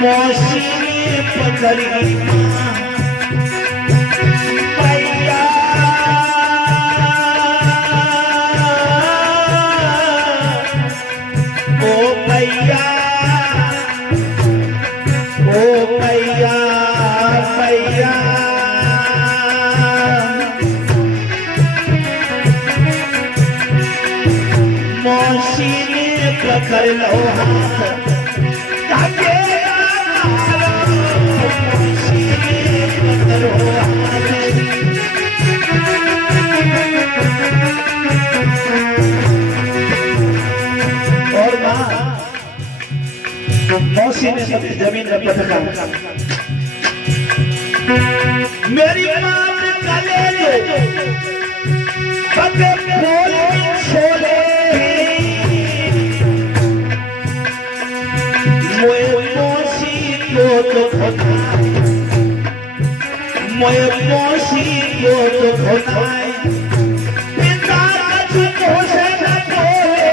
मौसमी पकड़ी भैया ओ भैया ओ भैया भैया मौसी ने पकड़ लो हाथ और मौसी ने सब जमीन में पटका मेरी मां ने कले पके फूल छोले मौसी को तो मैं मौसी को तो खोनाए पिता तुझको से न खोले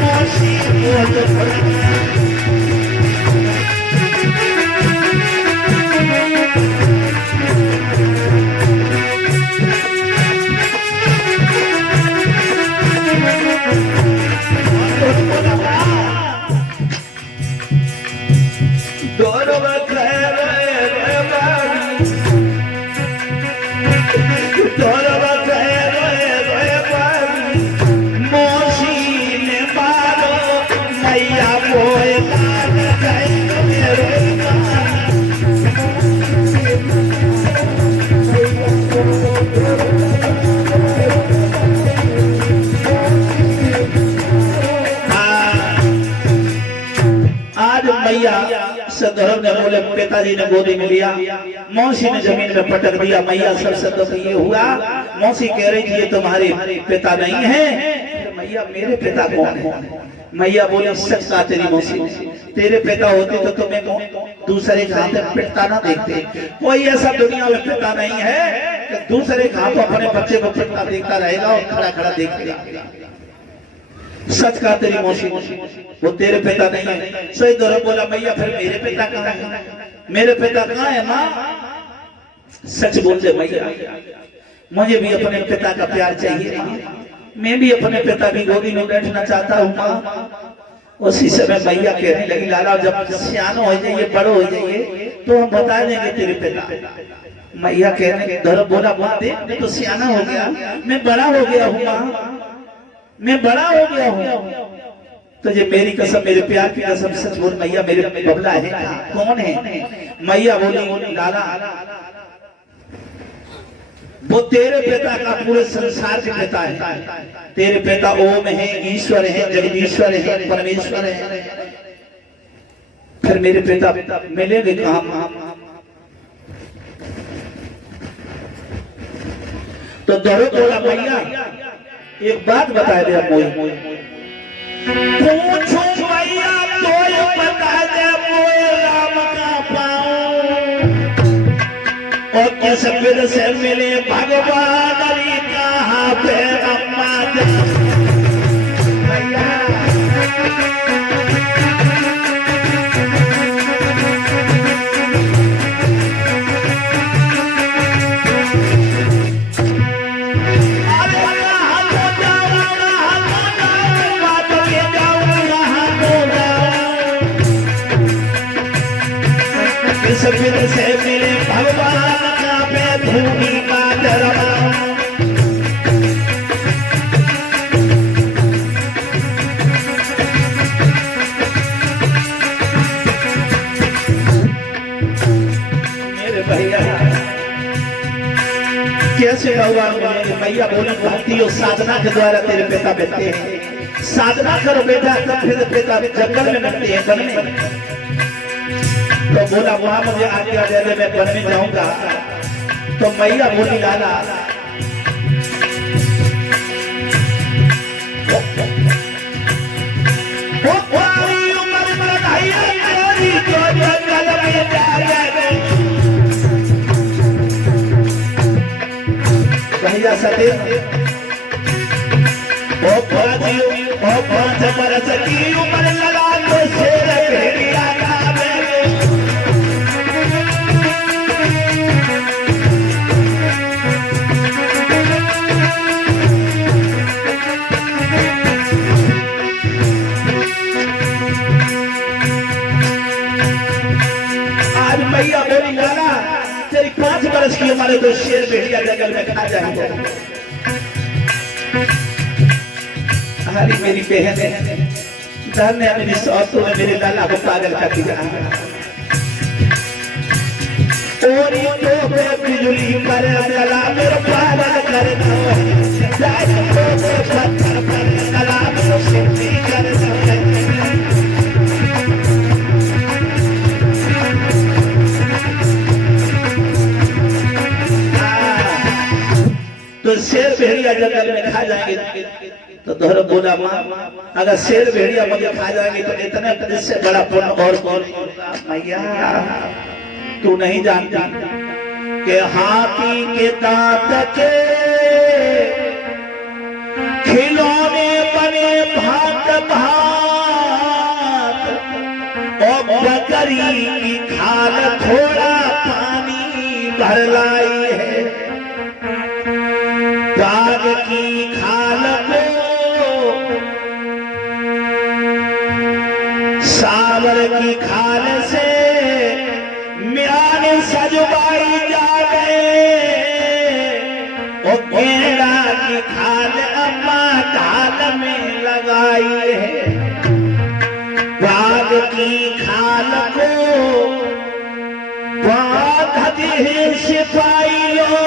मौसी को तो खोनाए धर्म ने बोले पिताजी ने गोदी में लिया मौसी ने जमीन में पटक दिया मैया सबसे तो ये हुआ मौसी कह रही थी ये तुम्हारे पिता नहीं है मैया मेरे पिता कौन है मैया बोले सच कहा तेरी मौसी तेरे पिता होते तो तुम्हें दूसरे के हाथ में पिटता ना देखते कोई ऐसा दुनिया में पिता नहीं है कि दूसरे के हाथ अपने बच्चे को पिटता देखता रहेगा और खड़ा खड़ा देखता सच कहा तेरी मौसी वो तेरे पिता नहीं है सही दौरा बोला मैया फिर मेरे पिता कहाँ है मेरे पिता कहाँ है माँ सच बोलते मैया मुझे भी अपने पिता का प्यार चाहिए मैं भी अपने पिता की गोदी में बैठना चाहता हूँ माँ उसी समय मैया कहने लगी लाला जब सियानो हो जाइए बड़ो हो जाइए तो हम बता देंगे तेरे पिता मैया कहने दौरा बोला माँ देख मैं तो सियाना हो गया मैं बड़ा हो गया हूँ माँ मैं बड़ा हो गया हूँ तो ये मेरी कसम मेरे प्यार की कसम सच बोल मैया मेरे बबला है कौन है मैया बोली लाला वो तेरे पिता का पूरे संसार के पिता है तेरे पिता ओम है ईश्वर है जगदीश्वर है परमेश्वर है फिर मेरे पिता मिलेंगे कहाँ तो दौड़ो बोला मैया एक बात बता दे मोई पूछो भैया तो बता दे मोए राम का पाऊं और किस फिर से मिले भगवान अली कहाँ पे अम्मा भैया फिर से मिले भगवान का पे भूमि का डरमा मेरे भैया कैसे भगवान बोले मैया बोली भक्ति और साधना के द्वारा तेरे पिता बनते हैं साधना करो बेटा तब फिर पिता जंगल में बनते हैं बनने तो बोला वहां मुझे आज्ञा दे दे मैं बनने जाऊंगा तो मैया बोली लाला वो उम्र में दी जो जंगल में जावे भैया सते ओ पांच बरस की उम्र लगा तो शेर भेड़िया गावे आज भैया बोली लाला तेरी 5 बरस की उम्र तो शेर भेड़िया जंगल में खा जाएंगे। हरी मेरी बहन है धन्य मेरी सौतों ने मेरे लाला को पागल कर दिया और ये तो बिजली पर लला मेरे पागल कर दो जाए तो पत्थर पर लला मेरे सिद्धि कर दो तो शेर भेड़िया जंगल में खा जाएंगे तो दोहरा बोला माँ अगर शेर भेड़िया मुझे खा जाएंगे तो इतने इससे बड़ा पुण्य और कौन मैया तू नहीं जानती कि हाथी के दांत के खिलौने बने भात भात और बकरी की खाल थोड़ा पानी भर लाई है बाघ की खाल को सावर की खाल से म्यान सजवाई जा गए और गेड़ा की खाल अम्मा ताल में लगाई है बाघ की खाल को बाघ दिए सिपाहियों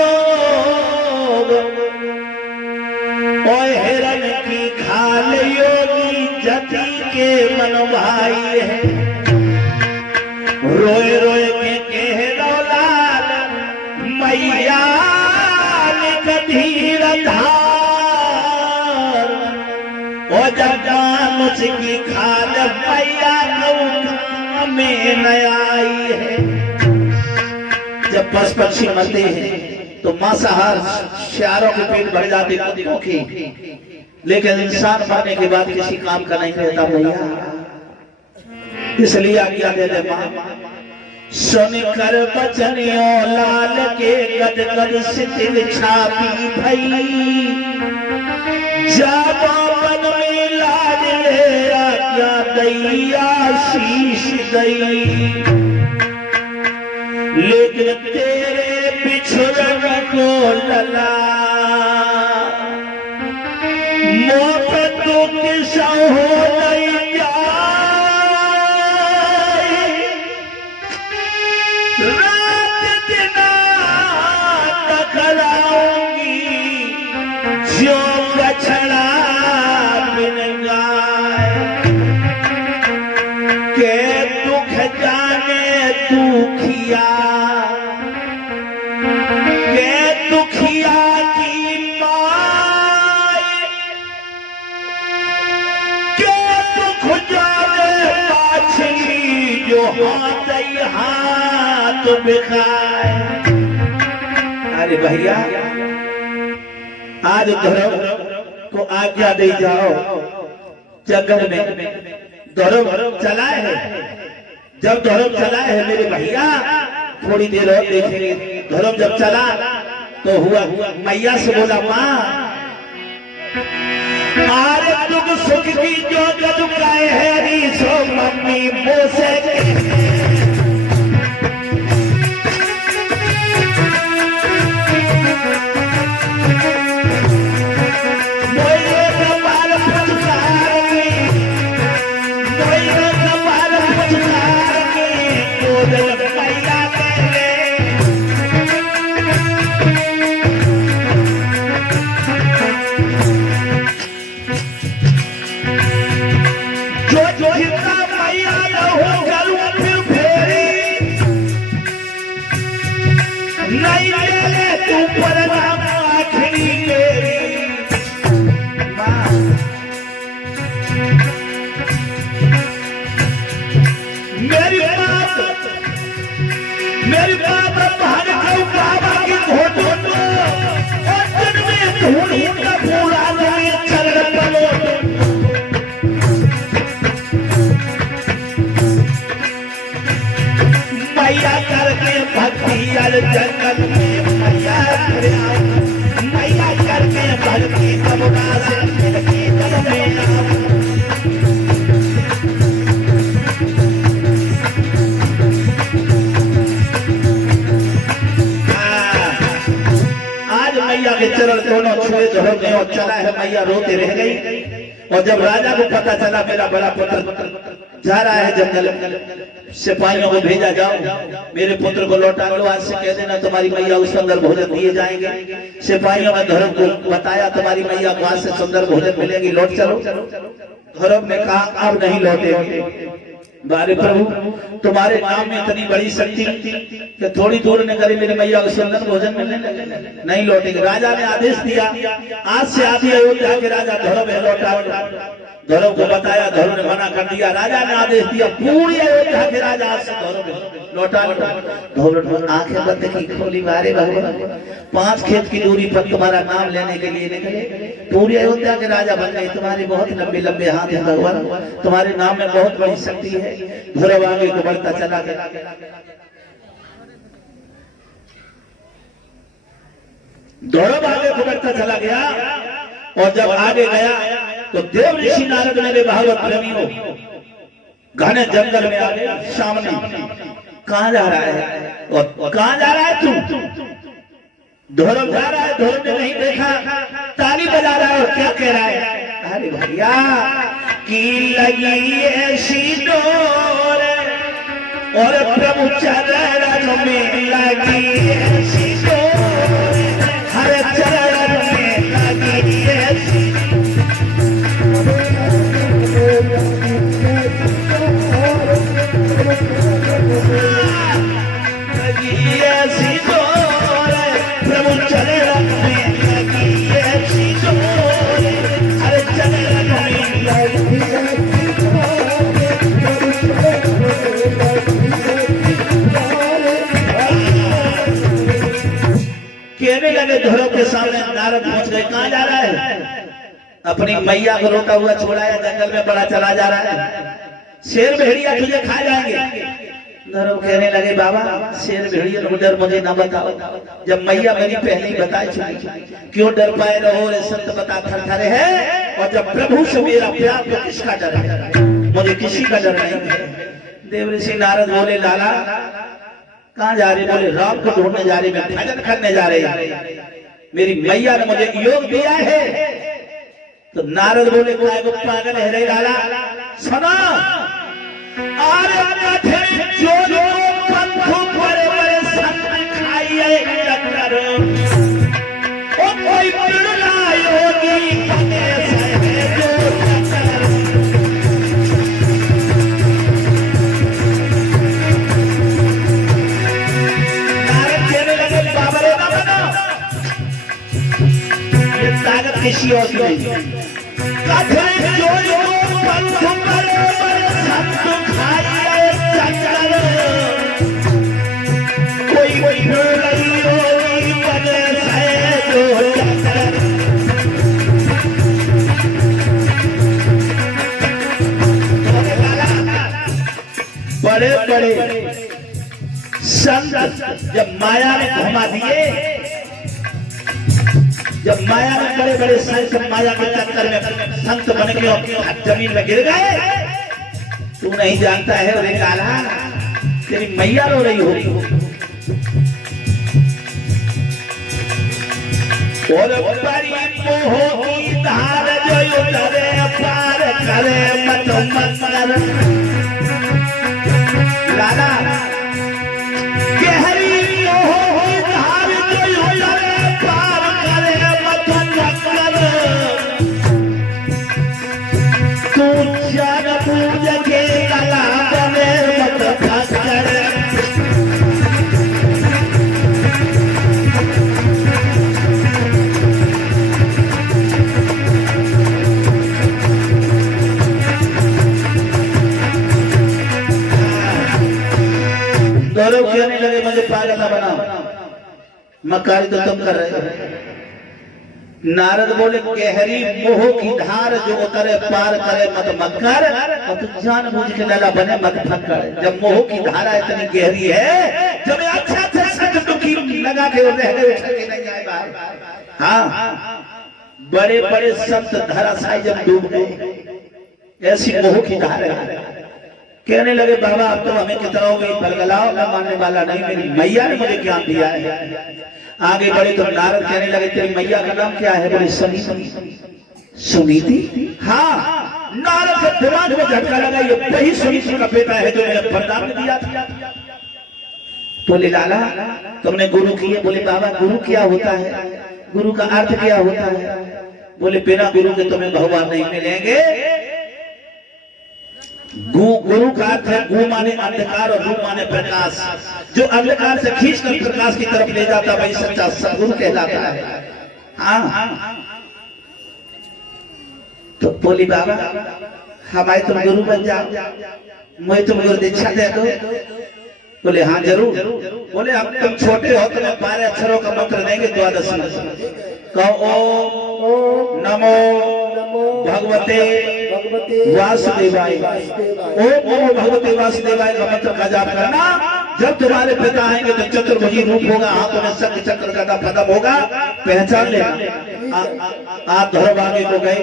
और हिरन की खाल योगी जति के मनवाई है रोए रोए के कह लाल मैया धीर धार और जब उसकी खाल मैया में न आई है। जब पशु पक्षी मरते हैं तो मांसाहार शारों के पेट भर जाते भूखे लेकिन इंसान मरने के बाद किसी काम का नहीं रहता भैया इसलिए आज्ञा दे दे मां सुन कर बचनियों लाल के गद गद सितिल छापी भई जब मन में लाज ले आज्ञा दैया शीश दई लेकिन तेरे बिछुड़न को लला मोह तो किसा हो नहीं जाए रात दिना टकराऊंगी जो बछड़ा बिन गाय के दुख जाने दुखिया दुखिया की माए के दुख जाने पाछली जो हाथ बिखाए। अरे भैया आज धर्म को आज्ञा दे जाओ जंगल में धर्म चलाए है जब धर्म चलाए है मेरे भैया थोड़ी देर और देखेंगे धर्म जब चला तो हुआ मैया से बोला माँ आरे दुख सुख की जो दुखाए है सो मम्मी मोसे जो जितना मेरी बात भाग के बाबा की घोटों को और दिन में धूनी का फूला नहीं चल पड़ो मैया करके भक्ति अल जगत में मैया करके भक्ति कमुना से कीर्तन में मैया के चरण दोनों छुए धर्म में और चला है मैया रोते रह गई। और जब राजा को पता चला मेरा बड़ा पुत्र जा रहा है जंगल, सिपाहियों को भेजा जाओ मेरे पुत्र को लौटा लो, आज से कह देना तुम्हारी मैया को सुंदर भोजन दिए जाएंगे। सिपाहियों ने धर्म को बताया तुम्हारी मैया को आज से सुंदर भोजन मिलेगी, लौट चलो। धर्म ने कहा अब नहीं लौटे। बारे प्रभु तुम्हारे नाम में इतनी बड़ी शक्ति कि थोड़ी दूर न करे मेरे मैया को सुंदर भोजन मिलने लगे, नहीं लौटेंगे। राजा ने आदेश दिया आज से आधी अयोध्या के राजा धर्म में लौटा। धर्म को बताया, धर्म ने मना कर दिया। राजा ने आदेश दिया पूरी अयोध्या के राजा आज से धर्म में लौटा। धर्म आंखें बंद की खोली, मारे भगवान 5 खेत की दूरी पर तुम्हारा नाम लेने के लिए निकले, पूरी अयोध्या के राजा बन गए। तुम्हारे बहुत लंबे लंबे हाथ हैं भगवान, तुम्हारे नाम में बहुत बड़ी शक्ति है। धर्म आगे को बढ़ता चला गया। धर्म आगे को बढ़ता चला गया और जब आगे गया तो देव ऋषि नारद मेरे भागवत प्रेमियों घने जंगल में आ गए सामने। कहां जा रहा है और कहां जा रहा है तू? धर्म जा रहा है, धर्म ने नहीं देखा, ताली बजा रहा है और क्या कह रहा है? अरे भैया की लगी ऐसी डोर और प्रभु चरण में लगी ऐसी डोर, हर चरण में लगी ऐसी कहने लगे। धर्म के सामने नारद पहुंच गए। कहां जा रहा है? अपनी मैया को रोता हुआ छोड़ाया, जंगल में बड़ा चला जा रहा है। शेर भेड़िया तुझे खा जाएंगे। धर्म कहने लगे बाबा शेर भेड़िया को डर मुझे ना बताओ, जब मैया मेरी पहली बताई चुकी, क्यों डर पाए रहो रे संत बता थरथरे है। और जब प्रभु से मेरा प्यार तो किसका डर है? मुझे किसी का डर नहीं है। देव ऋषि नारद बोले लाला कहां जा रहे? बोले राम को ढूंढने जा रहे, मैं भजन करने जा रहे, मेरी मैया ने मुझे योग दिया है। तो नारद बोले काय वो पागल है रे लाला, सुनो जो जो पंथों बड़े बड़े संत खाइए टक्कर ओ कोई बिरला योगी बने से जो टक्कर। नारद कहने लगे बाबा रे बाबा ये ताकत किसी और की नहीं। जो जो पंथों बड़े बड़े संत खाइए टक्कर कोई बिरला योगी बने से जो टक्कर। बड़े बड़े संत जब माया में घुमा दिए, जब माया में बड़े बड़े संत माया के चक्कर में संत बन के और जमीन में गिर गए। तू नहीं जानता है रे काला, तेरी मैया रो रही होगी। और बड़ी मोह की धार जो उतरे पार करे मत कर लाला, गहरी मोह की धार जो उतरे पार करे मत कर। तू जान पूज के कला बने मत कर। गौरव कहने लगे मुझे पागल ना बनाओ, मक्कारी तो तुम कर रहे हो। नारद बोले गहरी मोह की धार जो उतरे पार करे मत मक्कर, और तू जान बूझ के लला बने मत फक्कर। जब मोह की धारा इतनी गहरी है, जब अच्छा अच्छा सच दुखी लगा के रह गए नहीं आए बाहर। हाँ, बड़े बड़े संत धराशायी जब डूब गए, ऐसी मोह की धारा है। कहने लगे बाबा अब तो हमें कितना परगलाओ, मैं मानने वाला नहीं, मेरी मैया ने मुझे ज्ञान दिया है। आगे बढ़े तो नारद कहने लगे तेरी मैया का नाम क्या है? बोले सुनीति। सुनीति? हाँ। नारद के दिमाग में झटका लगा, ये वही सुनीति का बेटा है जो मैंने वरदान दिया था। बोले लाला तुमने गुरु किए? बोले बाबा गुरु क्या होता है, गुरु का अर्थ क्या होता है? बोले बिना गुरु के तुम्हें भगवान नहीं मिलेंगे। गुरु का अर्थ है गु माने अंधकार और रू माने प्रकाश। जो अंधकार से खींचकर प्रकाश की तरफ ले जाता वही सच्चा सदगुरु कहलाता है। हाँ, तो बोली बाबा हमारे तुम गुरु बन जाओ, मैं तुम गुरु दीक्षा दे दो। बोले हाँ जरूर। बोले अब तुम छोटे हो तुम्हें 12 अक्षरों का मंत्र देंगे, 12 कहो ओम नमो भगवते वासुदेवाय। ओम नमो भगवते वासुदेवाय का मंत्र का जाप करना। जब तुम्हारे पिता आएंगे तो चतुर्भुजी रूप होगा, हाथों में शंख चक्र गदा पद्म होगा, पहचान लेना। आप धर्म आगे को गए,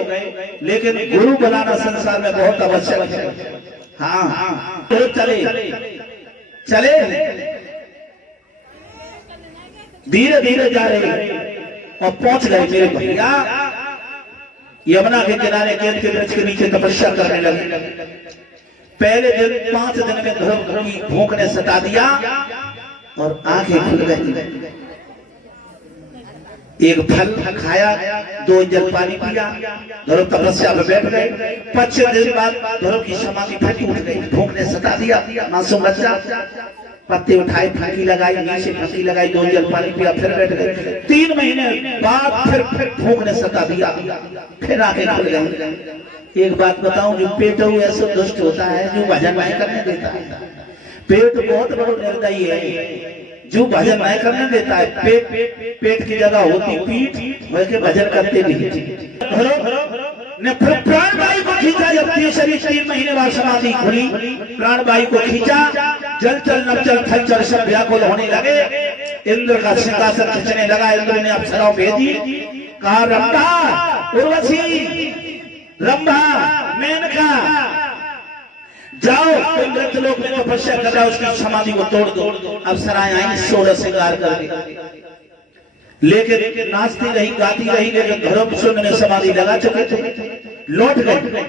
लेकिन गुरु बनाना संसार में बहुत आवश्यक है। हाँ, तो चले चले धीरे धीरे जा रहे और पहुंच गए मेरे भैया यमुना के किनारे केत के वृक्ष के नीचे तपस्या करने लगे। पहले दिन 5 दिन में ध्रुव की भूख ने सता दिया और आंखें खुल गई। एक फल खाया, 2 जल पानी पिया, ध्रुव तपस्या में बैठ गए। 25 दिन बाद ध्रुव की समाधि फटी उठ गई। भूख ने सता दिया, मासूम बच्चा पत्ते उठाए, फांकी लगाई, नीचे फांकी लगाई, 2 जल पानी पिया, फिर बैठ गए। 3 महीने बाद फिर भूख ने सता दिया, फिर आंखें खुल गई। एक बात बताऊं, जो पेट ऐसा दुष्ट होता है जो भजन नहीं करने देता है। पेट बहुत बड़ा निर्दयी है जो भजन नहीं करने देता है। पेट की जगह होती पीठ, वैसे भजन करते भी ने फिर प्राणवायु को खींचा। जब तीसरी 3 महीने बाद समाधि खुली, प्राणवायु को खींचा, जल चल नभ चल थल चल सब व्याकुल होने लगे। इंद्र का सिंहासन खींचने लगा। इंद्र ने अप्सराओं भेजी, कहा रंभा, उर्वशी, रंभा, मेनका जाओ तुम मृत्यलोक में तपस्या कर रहा, उसकी समाधि को तोड़ दो। अप्सराएं आई 16 श्रृंगार करके, लेकिन नाचती रही गाती रही, लेकिन ध्रुव सुन में समाधि लगा चुके थे, लौट गए।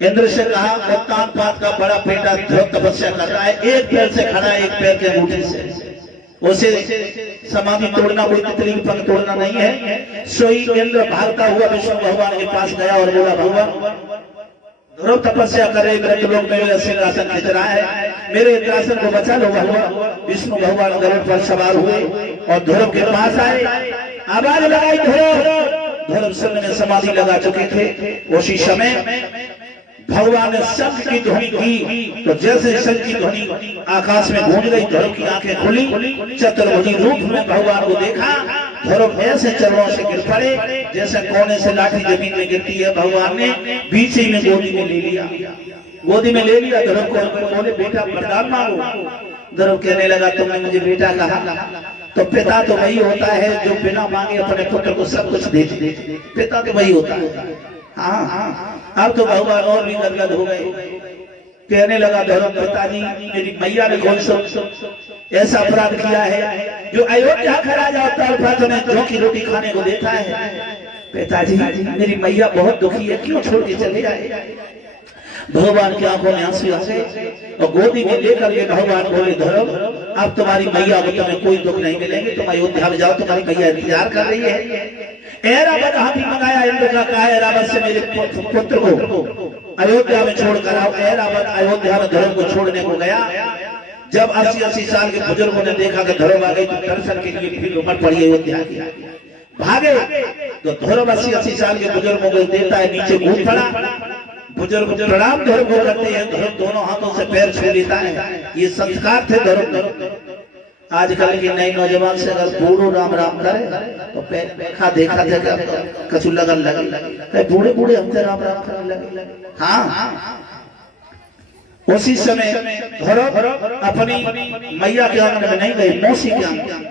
इंद्र से कहा उत्तान पात का बड़ा बेटा ध्रुव तपस्या कर रहा है, एक पैर से खड़ा है, एक पैर के अंगूठे से। उसे समाधि तोड़ना कोई तितली की पंख तोड़ना नहीं है। सोई इंद्र भागता हुआ विष्णु भगवान के पास गया और बोला भगवान ध्रुव तपस्या करे, मृत्यलोक में मेरा सिंहासन खींच रहा है, मेरे इंद्रासन को बचा लो भगवान। विष्णु भगवान गरुड़ पर सवार हुए और ध्रुव के पास आए, आवाज लगाई ध्रुव सिंह में समाधि लगा चुके थे। उसी समय भगवान ने शंख की ध्वनि की, तो जैसे शंख की ध्वनि आकाश में गूंज गई, ध्रुव की आंखें खुली, चतुर्भुजी रूप में भगवान को देखा। ध्रुव ऐसे चरणों से गिर पड़े जैसे कोने से लाठी जमीन में गिरती है। भगवान ने बीच ही में गोदी में ले लिया, गोदी में ले लिया ध्रुव को। बोले बेटा वरदान मांगो। ध्रुव कहने लगा तुमने मुझे बेटा कहा, तो पिता तो वही होता है जो बिना मांगे अपने पुत्र को सब कुछ दे दे। पिता तो वही होता है। हाँ, अब तो भगवान और भी गदगद हो गए। कहने लगा ध्रुव पिताजी मेरी मैया ने कौन सा ऐसा अपराध किया है जो अयोध्या का राजा उत्तरप्रदेश ने जो की रोटी खाने को देता है। पिताजी मेरी मैया बहुत दुखी है, क्यों छोड़ के चले आए? भगवान की आंखों में आंसू आ गए और गोदी में लेकर के भगवान बोले ध्रुव अब तुम्हारी मैया को तुम्हें कोई दुख नहीं मिलेंगे, तुम अयोध्या में जाओ, तुम्हारी मैया इंतजार कर रही है। ऐरावत हाथी मंगाया, इंद्र का कहा ऐरावत से मेरे पुत्र को अयोध्या में छोड़कर आओ। ऐरावत अयोध्या में ध्रुव को छोड़ने को गया। जब 80-80 साल के बुजुर्गों ने देखा कि ध्रुव आ गई तो दर्शन के लिए फिर उमड़ पड़ी अयोध्या की, भागे। तो ध्रुव 80-80 साल के बुजुर्गों को देता है, नीचे कूद पड़ा। बुजुर्ग प्रणाम धर्म को करते हैं, धर्म दोनों हाथों से पैर छू लेता है, ये संस्कार थे धर्म। आजकल के नए नौजवान से अगर बूढ़ो राम राम करे तो पैर देखा कछु लगन लगे, बूढ़े बूढ़े हमसे राम राम करने लगे। हाँ, उसी समय धर्म अपनी मैया के आंगन में नहीं गए, मौसी के आंगन,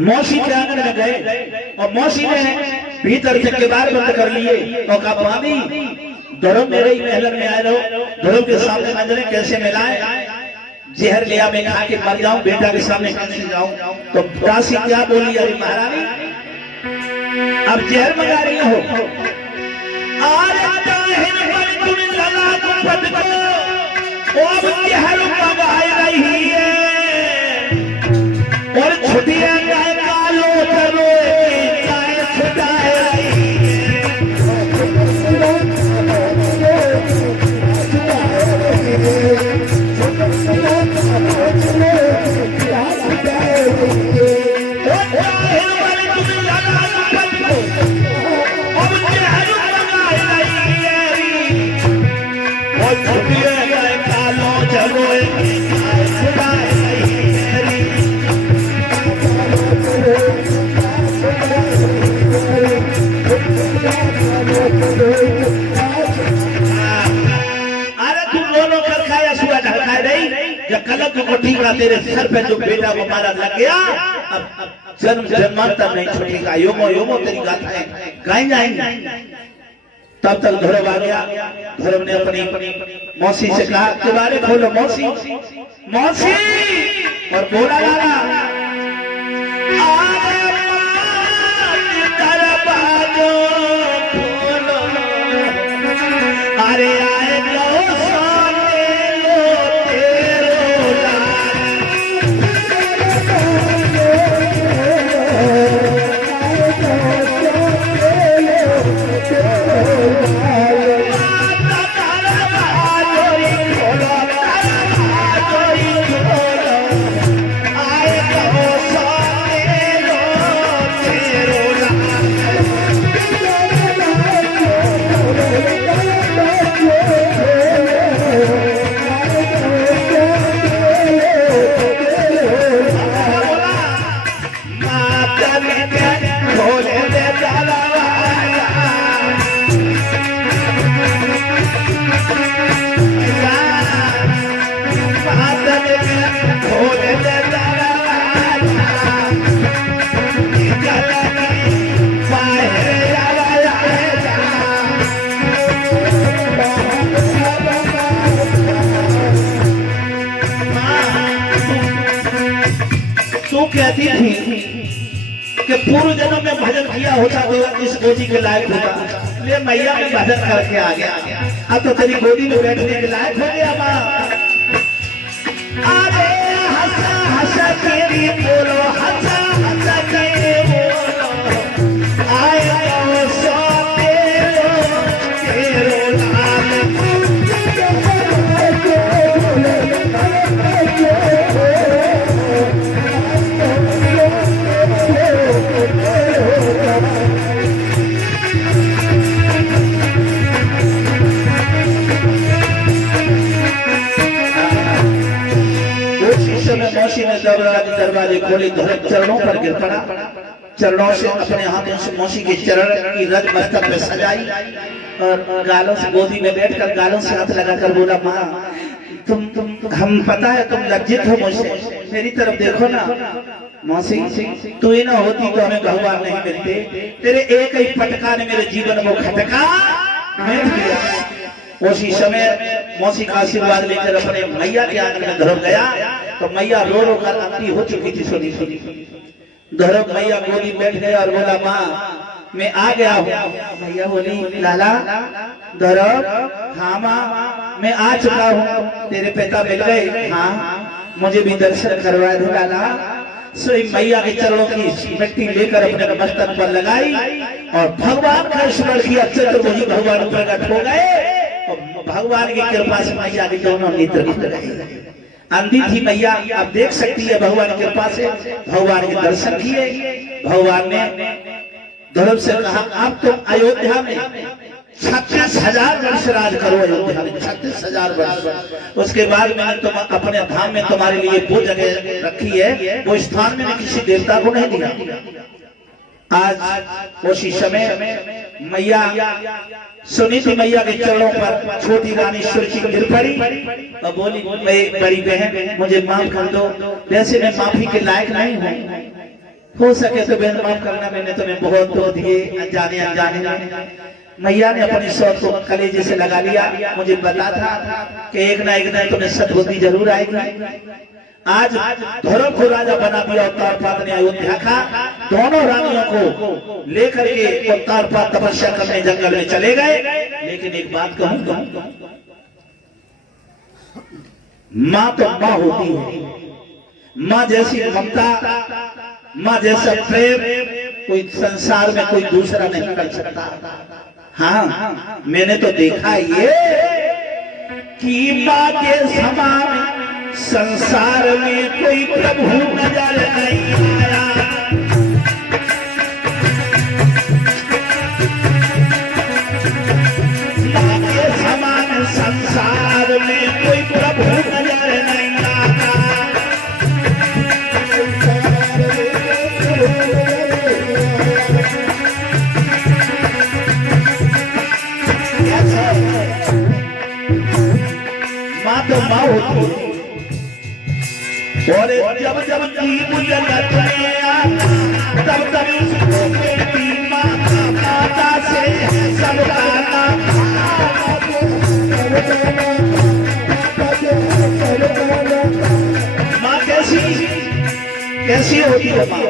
मौसी के आंगन में गए और मौसी ने भीतर से किवाड़ बंद कर लिए और कहा भाभी धर्म मेरे ही महल में आए रहो, धर्म के सामने नजरें कैसे मिलाए, जहर लिया मैं खा के मर जाऊं, बेटा के सामने कैसे जाऊं। तो दासी क्या बोली, अरे महारानी अब जहर मंगा रही हो, अब जहर मंगाई रही है और छुटिया कालो चलो छुटाए कलक को ठीकरा तेरे सर पे जो बेटा को मारा लग गया, अब जन्म जन्मांतर नहीं छूटेगा, योमो योमो तेरी गाथाएं गाई जाएंगी। तब तक धर्म आ गया, धर्म ने अपनी मौसी से कहा के बारे बोलो मौसी मौसी, और बोला गाना अरे आए कहती थी कि पूर्व जन्म में भजन किया होता तो इस गोदी के लायक होता, ले मैया में भजन करके आ गया, अब तो तेरी गोदी में बैठने के लायक हो गया माँ। अरे हंसा हंसा तेरी बोलो, हंसा हंसा तेरे बोलो, आए सो तेरो लाल मौसी ने दरवाजे खोले, धर्म चरणों पर गिर पड़ा, चरणों से अपने हाथों से मौसी के चरण की रज मस्तक में सजाई और गालों से गोदी में बैठकर गालों से हाथ लगाकर बोला माँ तुम हम पता है तुम लज्जित हो मुझसे, मेरी तरफ देखो ना मौसी, तू ही ना होती तो हमें भगवान नहीं मिलते, तेरे एक ही पटका ने मेरे जीवन को खटका मिट गया। उसी समय मौसी का आशीर्वाद लेकर अपने मैया के आंगन में धर्म गया तो मैया रो रो कर अंधी हो चुकी थी, सुनी सुनी धर्म मैया गोदी बैठ गया और बोला माँ मैं आ गया हूँ। मैया बोली लाला धर्म, हाँ माँ मैं आ चुका हूँ, तेरे पिता मिल गए, हाँ मुझे भी दर्शन करवा दो लाला। स्वयं मैया के चरणों की मिट्टी लेकर अपने मस्तक पर लगाई और भगवान का स्मरण किया, चतुर्भुज भगवान प्रकट हो गए और भगवान की कृपा से मैया के दोनों नेत्र खुल गए। अंधी थी मैया, अब देख सकती है भगवान की कृपा से, भगवान के दर्शन किए, भगवान ने धर्म से कहा आप तो अयोध्या में 36,000 वर्ष राज करो, अयोध्या में 36,000 वर्ष। उसके बाद मैंने तुम अपने धाम में तुम्हारे लिए वो जगह रखी है, वो स्थान मैंने किसी देवता को नहीं दिया। आज उसी समय मैया सुनी थी, मैया के चरणों पर छोटी रानी सुरची गिर पड़ी और बोली, मैं बड़ी बहन मुझे माफ कर दो, वैसे मैं माफी के लायक नहीं हूँ, हो सके तो बहन माफ करना, मैंने तुम्हें बहुत धो दिए अनजाने अनजाने। मैया ने अपनी सौत को कलेजे से लगा लिया, मुझे पता था कि एक ना एक दिन तुम्हें सद्बुद्धि जरूर आएगी। आज धर्म को राजा बना दिया उत्तानपाद ने अयोध्या का। दोनों रानियों को लेकर के उत्तानपाद तपस्या करने जंगल में चले गए। लेकिन एक बात कहूं, माँ तो माँ होती है, माँ जैसी ममता, माँ जैसा प्रेम कोई संसार में कोई दूसरा नहीं कर सकता। हाँ, मैंने तो देखा ये कि माँ के समान संसार में कोई प्रभु नजर नहीं आया। माँ के समान संसार में कोई प्रभु नजर नहीं आया। माँ तो माँ होती है, और जब जब जीव जगत में आता तब तब उसको बेटी माता से सबका नाम। माँ कैसी कैसी होती है माँ?